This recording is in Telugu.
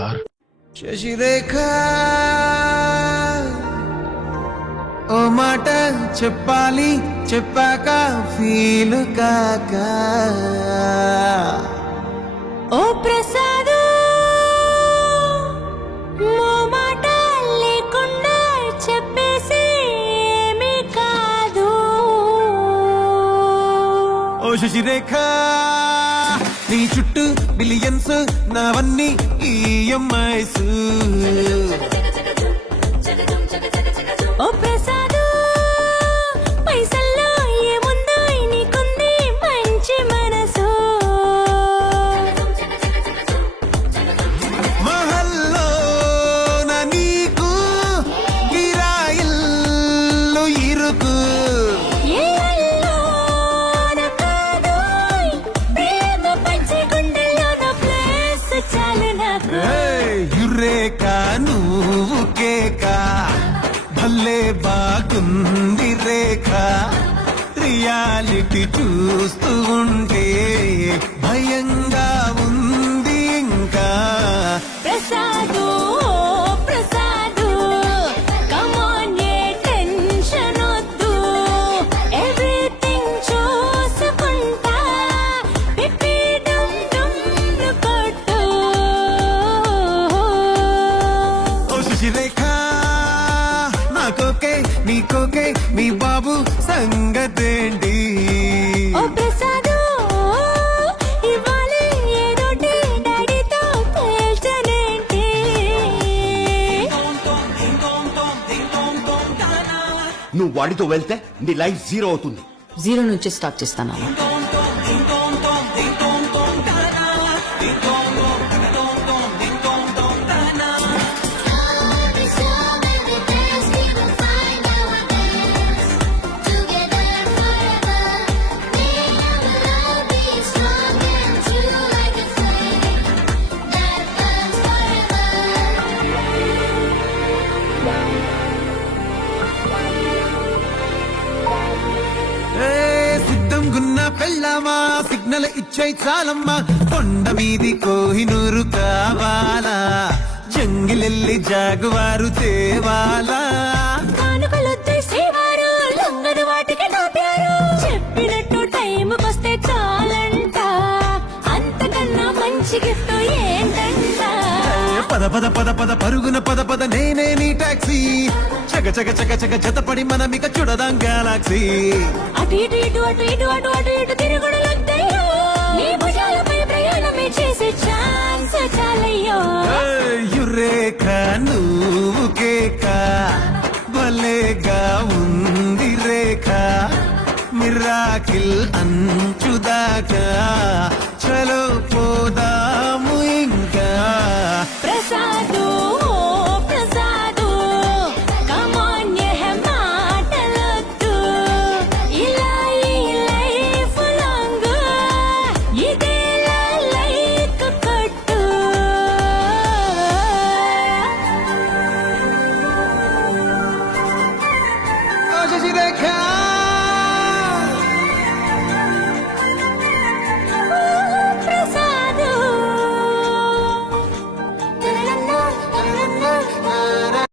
సార్. శశిరేఖ ఓ మాట చెప్పాలి, చెప్పాక ఫీలు కాక. ఓ ప్రసాద్ మో మాట లేకుండా చెప్పేసి ఏమీ కాదు. ఓ శశిరేఖ నీ చుట్టూ బిలియన్స్, నావన్నీ ఈఎంఐస్. ఓ ప్రసాద్ పైసల్లో ఏముందో నీకుంది మంచి మనసు. మహల్లో నా నీకు గిరాయిల్లు ఇరుకు. ఏళ్ళలో నా కాదు ప్రేమ పంచి గుండెల్లో నా ప్లేస్ చాలు నాకు. యురేక నువ్వు కేక భలే బాగుంది రేఖ. రియాలిటీ చూస్తూ ఉంటే భయంగా ఉంది ఇంకా. Prasad Prasad come on A tension వద్దు, ఎవ్రీథింగ్ చూసుకుంటా పిప్పి డమ్ డమ్ కొట్టు. ఓ శశిరేఖ నాకోకే నీకోకే మీ బాబు సంగతేంటి? ఓ ప్రసాదు ఇవ్వాలి ఏదోటి డాడీతో తేల్చనేంటి? నువ్వు వాడితో వెళ్తే నీ లైఫ్ జీరో అవుతుంది. జీరో నుంచి స్టార్ట్ చేస్తాను. సిద్ధం గున్న పెళ్ళామా సిగ్నల్ ఇచ్చాయి చాలమ్మా. కొండ మీది కోహినూరు కావాలా, జంగిలెల్లి జాగువారు తేవాలా. కానుకలొద్దు శ్రీవారు లొంగని వాటికి నాపారు, చెప్పినట్టు టైంకొస్తే చాలంట, అంతకన్నా మంచి గిఫ్ట్ ఏంటంట? పద పద పద పద పరుగున పద పద నేనే నీ టాక్సీ. చక చక చక చక జతపడి మనమిక చూడదాం గెలాక్సీ. అటు ఇటు ఇటు అటు ఇటు అటు అటు ఇటు తిరుగుడులొద్దయ్యో, నీ భుజాలపై ప్రయాణమే చేసే ఛాన్స్ చాలయ్యో. యురేఖ నువ్వు కేక భలేగా ఉంది రేఖ. మిరాకిల్ అంచుదాకా చలో పోదాము ఇంకా. ప్రసాదు ప్రసాదు కమ్ ఆన్ ఏ మాటలొద్దు, ఇలా ఈ లైఫ్ లాంగ్ ఇదేలా లైక్ కొట్టు. శశిరేఖ